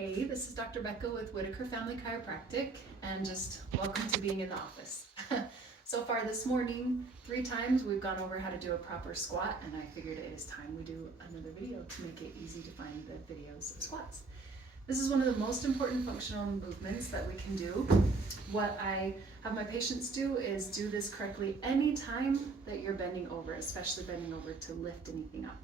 Hey, this is Dr. Becca with Whittaker Family Chiropractic, and just welcome to being in the office. So far this morning, 3 times we've gone over how to do a proper squat, and I figured it is time we do another video to make it easy to find the videos of squats. This is one of the most important functional movements that we can do. What I have my patients do is do this correctly anytime that you're bending over, especially bending over to lift anything up.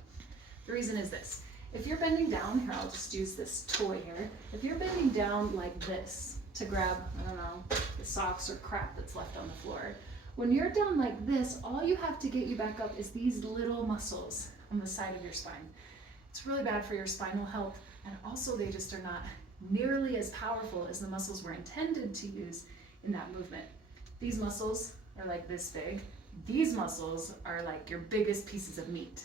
The reason is this. If you're bending down, here I'll just use this toy here. If you're bending down like this to grab, I don't know, the socks or crap that's left on the floor, when you're down like this, all you have to get you back up is these little muscles on the side of your spine. It's really bad for your spinal health, and also they just are not nearly as powerful as the muscles we're intended to use in that movement. These muscles are like this big. These muscles are like your biggest pieces of meat.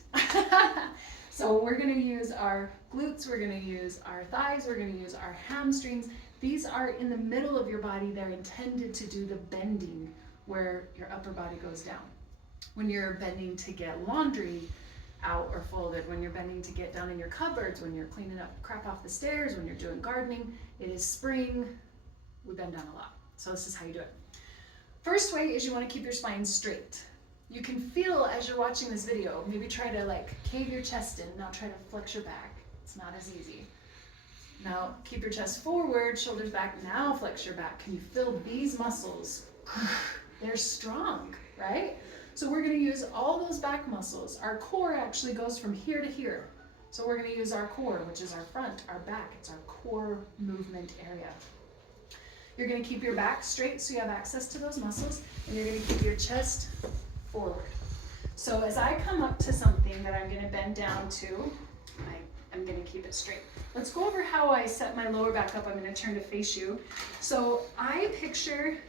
So we're gonna use our glutes, we're gonna use our thighs, we're gonna use our hamstrings. These are in the middle of your body. They're intended to do the bending where your upper body goes down. When you're bending to get laundry out or folded, when you're bending to get down in your cupboards, when you're cleaning up crap off the stairs, when you're doing gardening, it is spring, we bend down a lot. So this is how you do it. First way is you wanna keep your spine straight. You can feel as you're watching this video, maybe try to like cave your chest in, now try to flex your back. It's not as easy. Now keep your chest forward, shoulders back, now flex your back. Can you feel these muscles? They're strong, right? So we're gonna use all those back muscles. Our core actually goes from here to here. So we're gonna use our core, which is our front, our back. It's our core movement area. You're gonna keep your back straight so you have access to those muscles, and you're gonna keep your chest forward. So as I come up to something that I'm going to bend down to, I'm going to keep it straight. Let's go over how I set my lower back up. I'm going to turn to face you. So I picture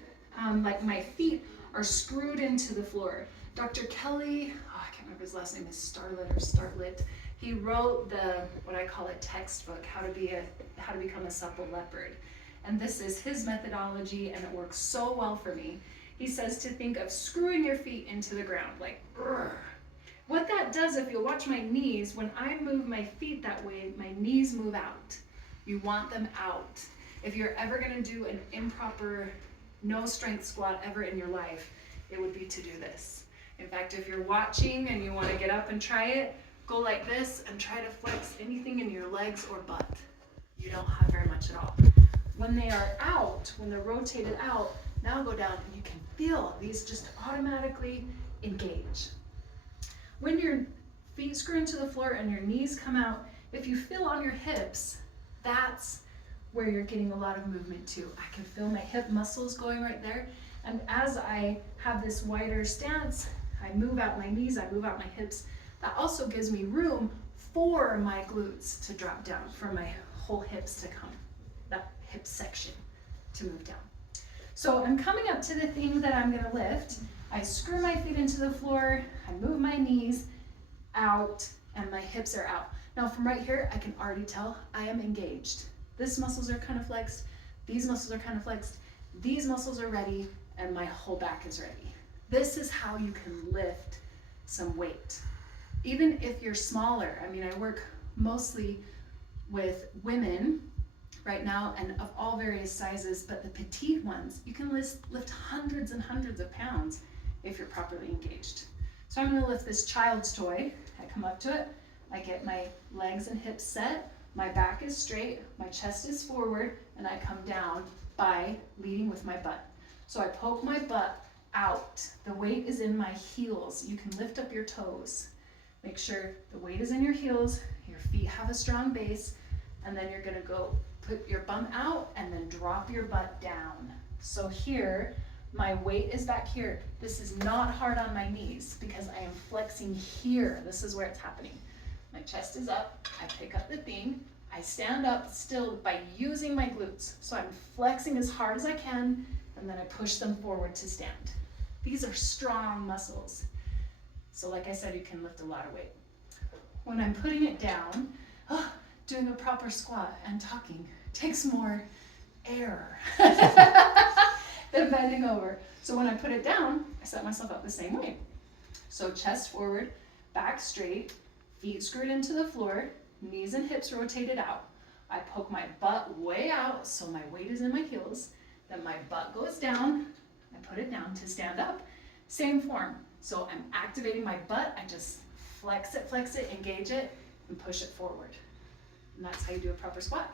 like my feet are screwed into the floor. Dr. Kelly, I can't remember his last name, is Starlet. He wrote the, what I call a textbook, how to become a supple leopard. And this is his methodology, and it works so well for me. He says to think of screwing your feet into the ground, like, brrr. What that does, if you'll watch my knees, when I move my feet that way, my knees move out. You want them out. If you're ever gonna do an improper, no strength squat ever in your life, it would be to do this. In fact, if you're watching and you wanna get up and try it, go like this and try to flex anything in your legs or butt. You don't have very much at all. When they are out, when they're rotated out, now go down and you can feel these just automatically engage. When your feet screw into the floor and your knees come out, if you feel on your hips, that's where you're getting a lot of movement too. I can feel my hip muscles going right there. And as I have this wider stance, I move out my knees, I move out my hips. That also gives me room for my glutes to drop down, for my whole hips to come, that hip section to move down. So I'm coming up to the thing that I'm gonna lift. I screw my feet into the floor, I move my knees out, and my hips are out. Now from right here, I can already tell I am engaged. These muscles are kind of flexed, these muscles are kind of flexed, these muscles are ready, and my whole back is ready. This is how you can lift some weight. Even if you're smaller, I mean, I work mostly with women right now, and of all various sizes, but the petite ones, you can lift hundreds and hundreds of pounds if you're properly engaged. So I'm gonna lift this child's toy. I come up to it, I get my legs and hips set, my back is straight, my chest is forward, and I come down by leading with my butt. So I poke my butt out. The weight is in my heels. You can lift up your toes. Make sure the weight is in your heels, your feet have a strong base, and then you're gonna go put your bum out and then drop your butt down. So here, my weight is back here. This is not hard on my knees because I am flexing here. This is where it's happening. My chest is up, I pick up the thing, I stand up still by using my glutes. So I'm flexing as hard as I can, and then I push them forward to stand. These are strong muscles. So like I said, you can lift a lot of weight. When I'm putting it down, doing a proper squat and talking takes more air than bending over. So when I put it down, I set myself up the same way. So chest forward, back straight, feet screwed into the floor, knees and hips rotated out. I poke my butt way out so my weight is in my heels. Then my butt goes down. I put it down to stand up. Same form. So I'm activating my butt. I just flex it, engage it, and push it forward. And that's how you do a proper squat.